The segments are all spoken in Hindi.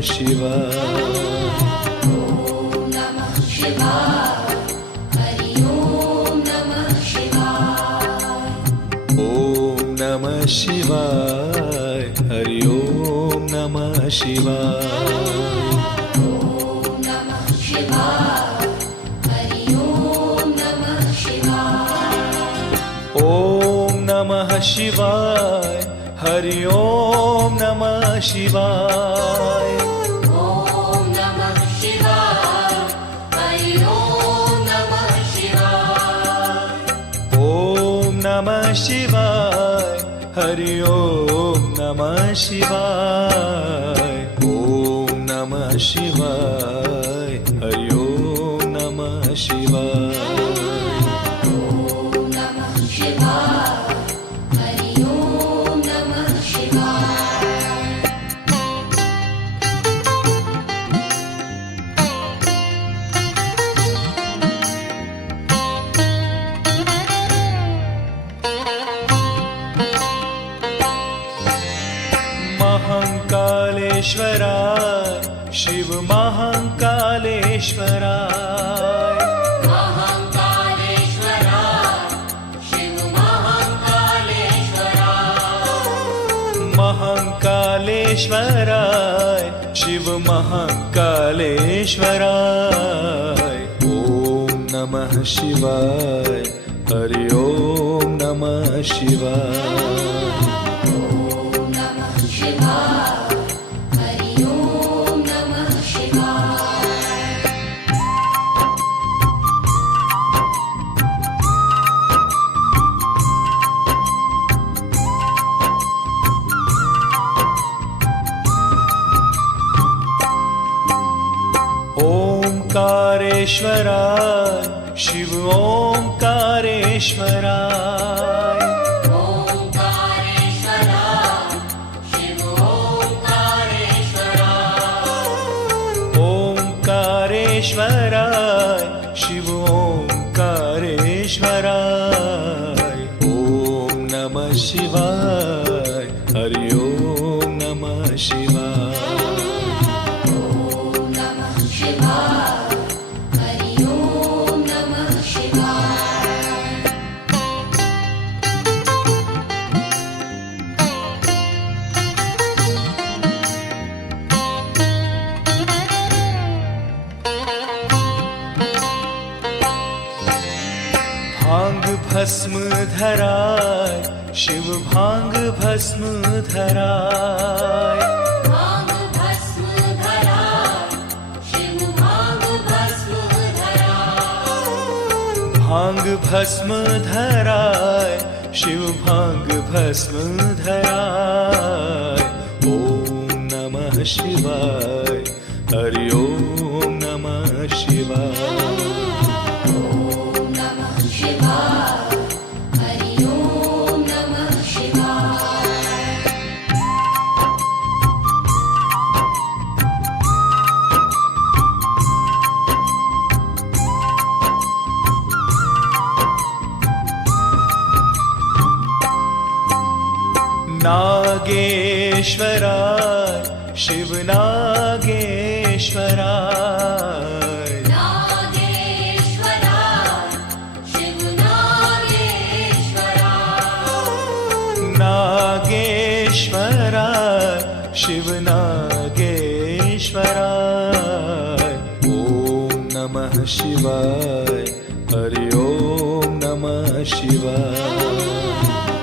शिवाय। ॐ नमः शिवाय। हरि ॐ नमः शिवाय। ॐ नमः शिवाय। हरि ॐ नमः शिवाय। ॐ नमः शिवाय। हरि ॐ नमः शिवाय। ॐ नमः शिवाय। हरि ॐ नमः शिवाय। ॐ नमः शिवाय। हरि ॐ नमः शिवाय। ॐ नमः शिवाय। हरि ॐ नमः शिवाय। ॐ नमः शिवाय। हरि ॐ नमः शिवाय। ॐ नमः शिवाय। हरि ॐ नमः शिवाय। महाकालेश्वराय शिव महाकालेश्वराय। महाकालेश्वराय शिव महाकालेश्वराय। महाकालेश्वराय शिव महाकालेश्वराय। ॐ नमः शिवाय। हरि ॐ नमः शिवाय। ॐ नमः शिवाय। हरि ॐ नमः शिवाय। ओंकारेश्वराय शिव ओंकारेश्वराय। ओंकारेश्वराय शिव ओंकारेश्वराय। ओंकारेश्वराय शिव ओंकारेश्वराय। ॐ नमः शिवाय। हरि ॐ नमः शिवाय। ॐ नमः शिवाय। हरि ॐ नमः शिवाय। भांग भस्म धराय शिव भांग भस्म धराय। भांग भस्म धराय शिव भांग भस्म धराय। भांग भस्म धराय शिव भांग भस्म धराय। ॐ नमः शिवाय। हरि ॐ नमः शिवाय। ॐ नमः शिवाय। हरि ॐ नमः शिवाय। नागेश्वराय शिव नागेश्वराय। नागेश्वराय शिव नागेश्वराय। नागेश्वराय शिव नागेश्वराय। ॐ नमः शिवाय। हरि ॐ नमः शिवाय।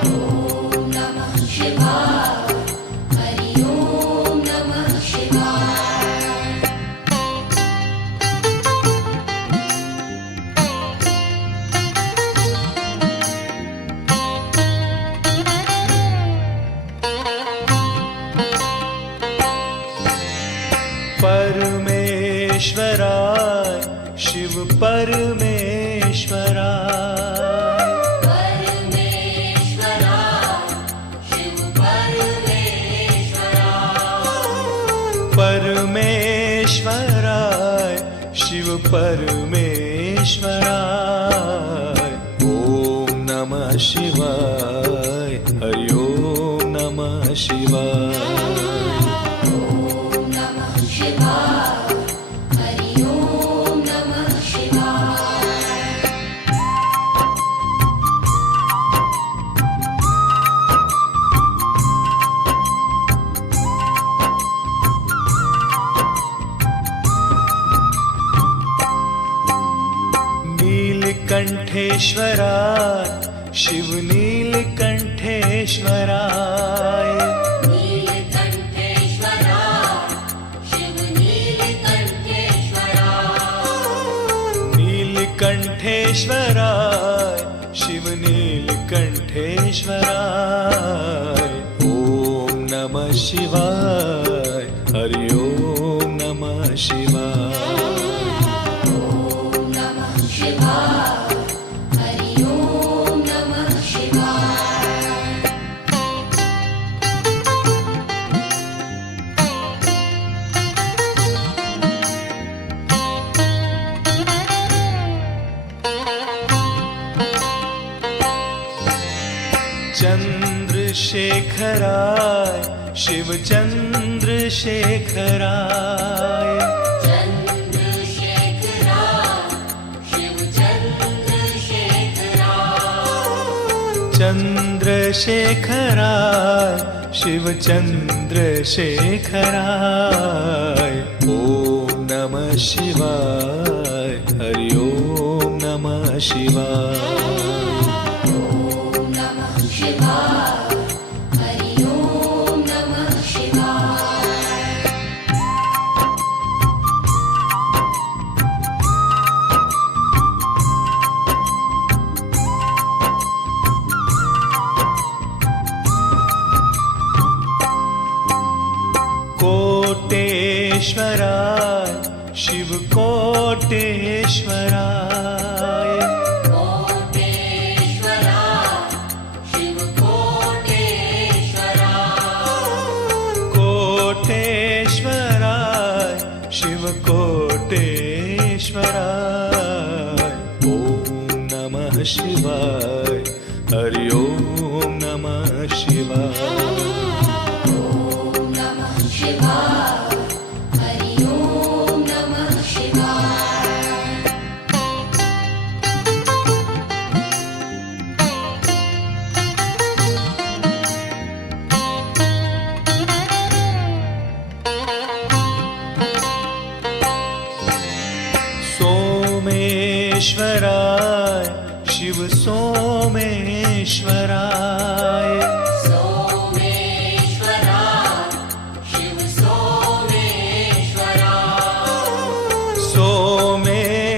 ॐ नमः शिवाय। हरि ॐ नमः शिवाय। परमेश्वराय शिव परमेश्वराय। परमेश्वराय शिव परमेश्वराय। परमेश्वराय शिव परमेश्वराय। ॐ नमः शिवाय। हरि ॐ नमः शिवाय। ॐ नमः नीलकंठेश्वराय शिव नीलकंठेश्वराय नीलकंठेश्वराय शिव नीलकंठेश्वराय ओम नमः शिवाय हरि ओम नमः शिवाय ॐ नमः शिवाय हरि ॐ नमः शिवाय चंद्रशेखराय शिव चंद्रशेखराय चंद्रशेखराय शिव चंद्रशेखराय ओम नमः शिवाय हरि ओम नमः शिवाय ॐ नमः शिवाय हरि ॐ नमः शिवाय कोटेश्वराय शिव कोटेश्वराय कोटेश्वराय शिव कोटेश्वराय ओम नमः शिवाय हरि ओम नमः शिवाय ॐ नमः शिवाय हरि ॐ नमः शिवाय सोमेश्वराय शिव सोमेश्वराय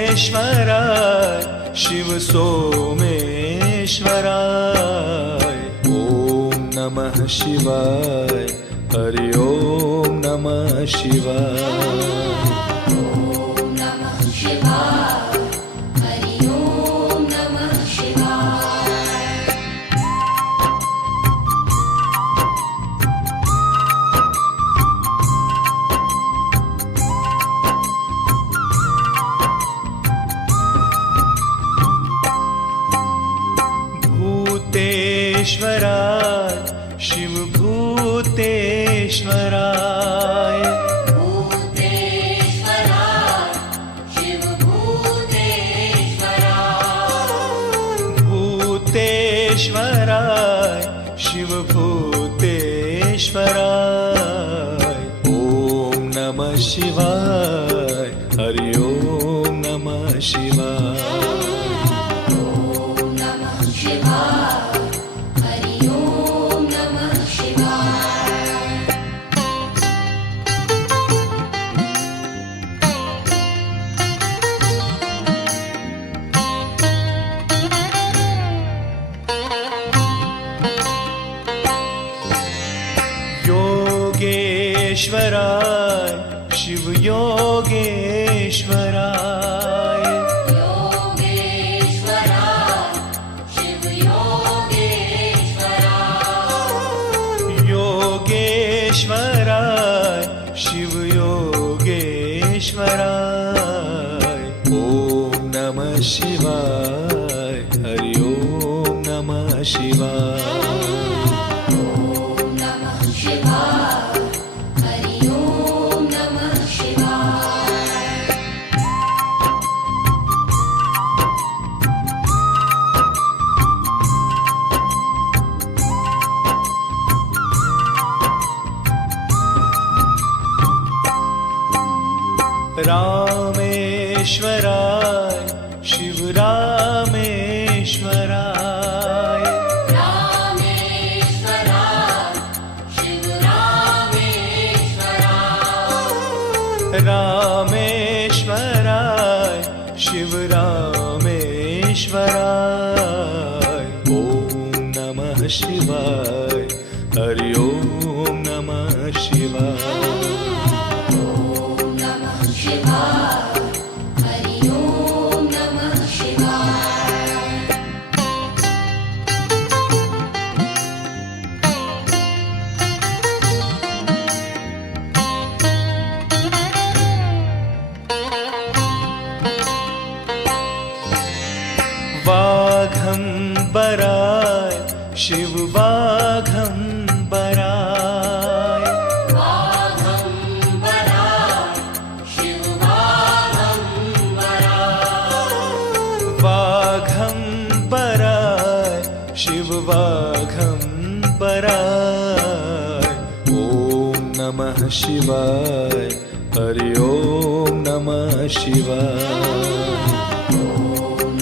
सोमेश्वराय शिव सोमेश्वराय ओम नमः शिवाय हरि ओम नमः शिवाय ॐ नमः शिवाय हरि ॐ नमः शिवाय भूतेश्वराय शिव भूतेश्वराय भूतेश्वराय शिव भूतेश्वराय ओम नमः शिवाय हरि ओम नमः शिवाय ॐ नमः शिवाय हरि ॐ नमः शिवाय योगेश्वराय शिव योगेश्वराय योगेश्वराय शिव योगेश्वराय ओम नमः शिवाय हरि ओम नमः शिवाय ॐ नमः शिवाय हरि ॐ नमः शिवाय रामेश्वराय शिव रामेश्वराय रामेश्वराय शिव रामेश्वराय रामेश्वराय शिव रामेश्वराय ॐ नमः शिवाय हरि ओम नमः शिवाय ॐ नमः शिवाय हरि ओम नमः शिवाय वाघंबराय शिव वाघंबराय वाघंबराय शिव वाघंबराय वाघंबराय शिव वाघंबराय ॐ नमः शिवाय हरि ओम नमः शिवाय ॐ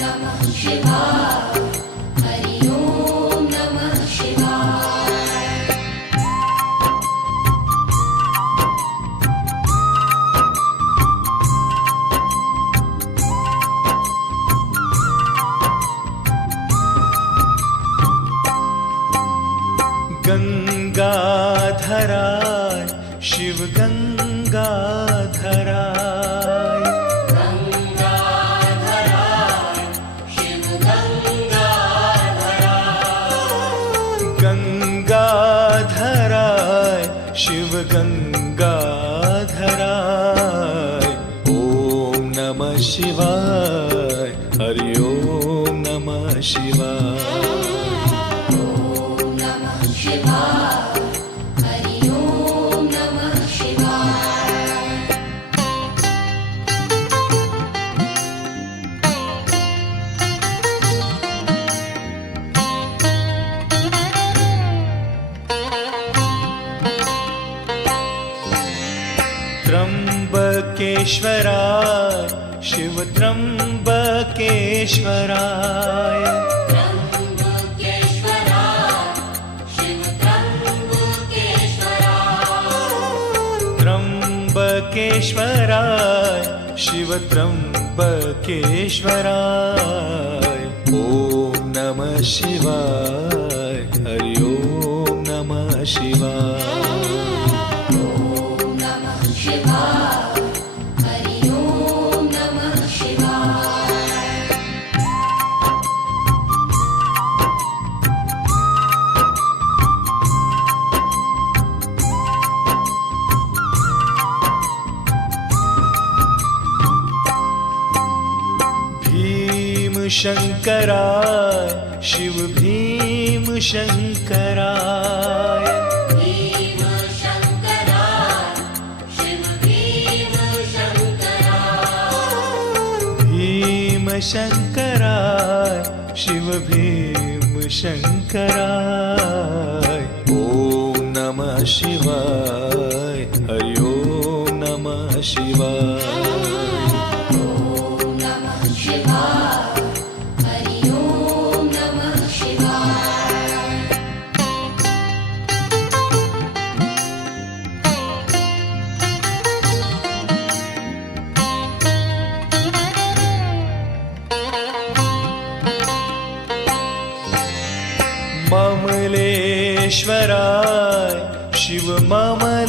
नमः शिवाय हरि ओम नमः शिवाय गंगाधराय शिव गंगाधराय गंगाधराय शिव गंगाधराय गंगाधराय शिव गंगाधराय ॐ नमः शिवाय हरि ओम नमः शिवाय ॐ नमः शिवाय हरि ओम नमः शिवाय त्र्यंबकेश्वराय शिव त्र्यंबकेश्वराय त्र्यंबकेश्वराय शिव त्र्यंबकेश्वराय त्र्यंबकेश्वराय शिव त्र्यंबकेश्वराय ॐ नमः शिवाय हरि ओम नमः शिवाय ॐ नमः शिवाय हरि ओम नमः शिवाय भीमशंकराय शिव भीमशंकराय भीमशंकराय शिव भीमशंकराय भीमशंकराय शिव भीमशंकराय ॐ नमः शिवाय हरि ओम नमः शिवाय ॐ नमः शिवाय हरि ओम नमः शिवाय ममलेश्वराय शिव ममलेश्वराय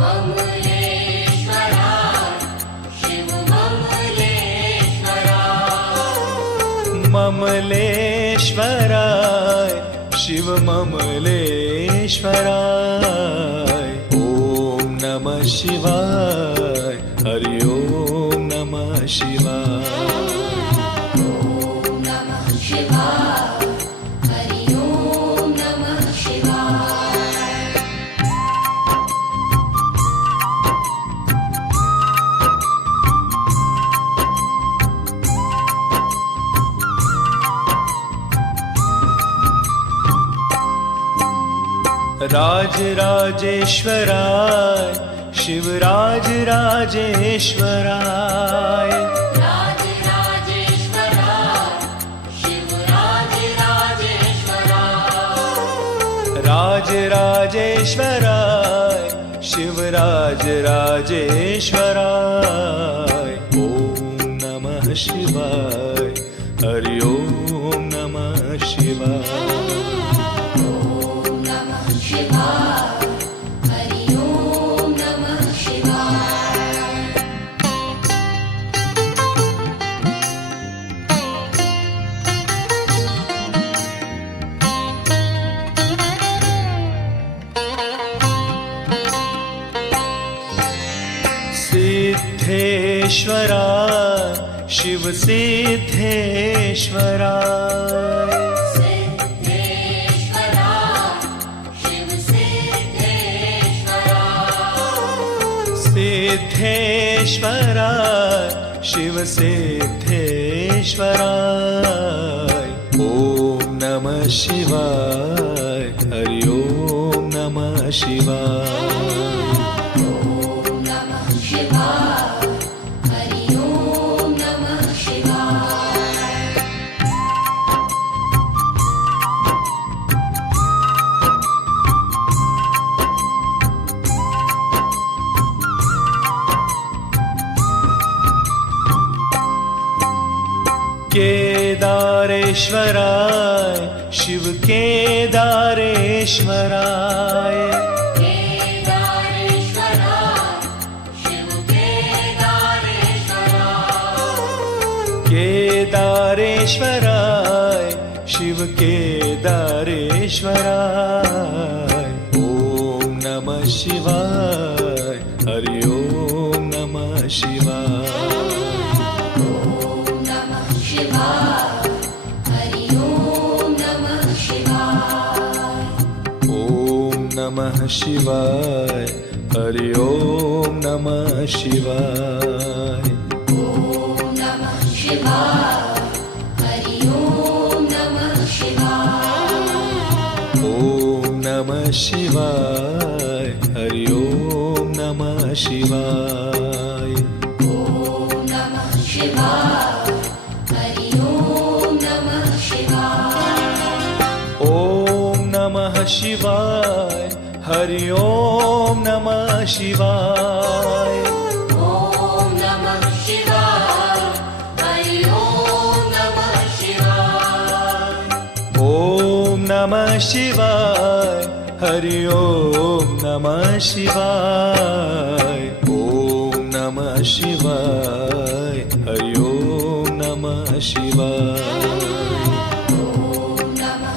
ममलेश्वराय शिव ममलेश्वराय ममलेश्वराय शिव ममलेश्वराय ॐ नमः शिवाय हरि ओम नमः शिवाय ॐ नमः शिवाय हरि ओम नमः शिवाय राजराजेश्वराय शिवराज राजेश्वराय राजराजेश्वराय शिवराज राजेश्वराय ओम नमः शिवाय हरि ओम नमः शिवाय ॐ नमः शिवाय हरि ॐ नमः शिवाय सिद्धेश्वराय शिव सिद्धेश्वराय सिद्धेश्वराय शिव सिद्धेश्वराय ओम नमः शिवाय हरि ओम नमः शिवाय ॐ नमः शिवाय हरि ॐ नमः शिवाय केदारेश्वराय शिव केदारेश्वराय केदारेश्वराय शिव केदारेश्वराय ओम नमः शिवाय हरि ओम नमः शिवाय ॐ नमः शिवाय हरि ॐ नमः शिवाय ओम नमः शिवाय हरि ओम नमः शिवाय ॐ नमः शिवाय हरि ॐ नमः शिवाय ओम नमः शिवाय हरि ओम नमः शिवाय ॐ नमः शिवाय हरि ॐ नमः शिवाय ओम नमः शिवाय हरि ओम नमः शिवाय ॐ नमः शिवाय हरि ॐ नमः शिवाय ओम नमः शिवाय हरि ओम नमः शिवाय ओम नमः शिवाय हरि ओम नमः शिवाय ॐ नमः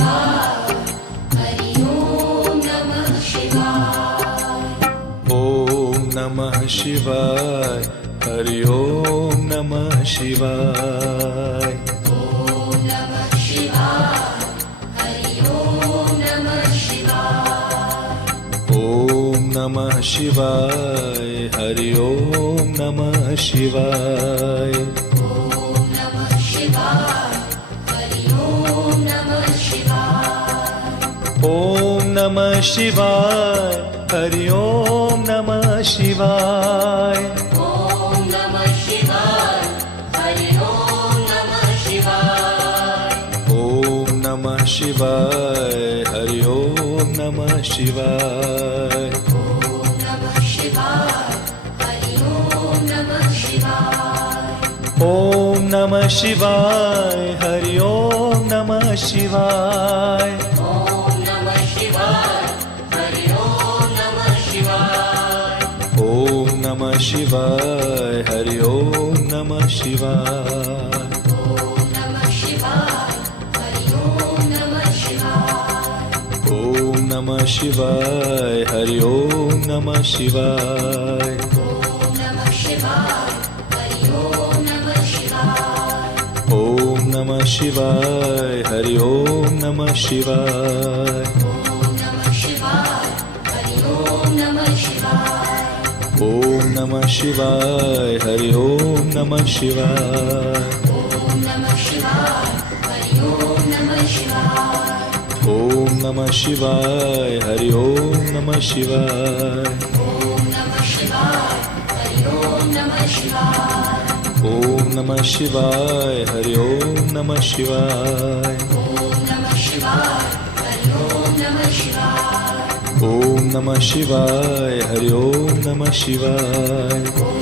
शिवाय हरि ॐ नमः शिवाय ओम नमः शिवाय हरि ओम नमः शिवाय ॐ नमः शिवाय हरि ॐ नमः शिवाय ओम नमः शिवाय हरि ओम नमः शिवाय ॐ नमः शिवाय हरि ॐ नमः शिवाय ओम नमः शिवाय हरि ओम नमः शिवाय ॐ नमः शिवाय हरि ॐ नमः शिवाय ओम नमः शिवाय हरि ओम नमः शिवाय ॐ नमः शिवाय हरि ॐ नमः शिवाय ओम नमः शिवाय हरि ओम नमः शिवाय ॐ नमः शिवाय हरि ॐ नमः शिवाय ओम नमः शिवाय हरि ओम नमः शिवाय ॐ नमः शिवाय हरि ॐ नमः शिवाय ओम नमः शिवाय हरि ओम नमः शिवाय ॐ नमः शिवाय हरि ॐ नमः शिवाय ओम नमः शिवाय हरि ओम नमः शिवाय ॐ नमः शिवाय हरि ॐ नमः शिवाय ओम ઓમ નમઃ શિવાય હરિ ઓમ નમઃ શિવાય ઓમ નમઃ શિવાય હરિ ઓમ નમઃ શિવાય ઓમ નમઃ શિવાય હરિ ઓમ નમઃ શિવાય ઓમ નમઃ શિવાય હરિ ઓમ નમઃ શિવાય ઓમ નમઃ શિવાય હરિ ઓમ નમઃ શિવાય ઓમ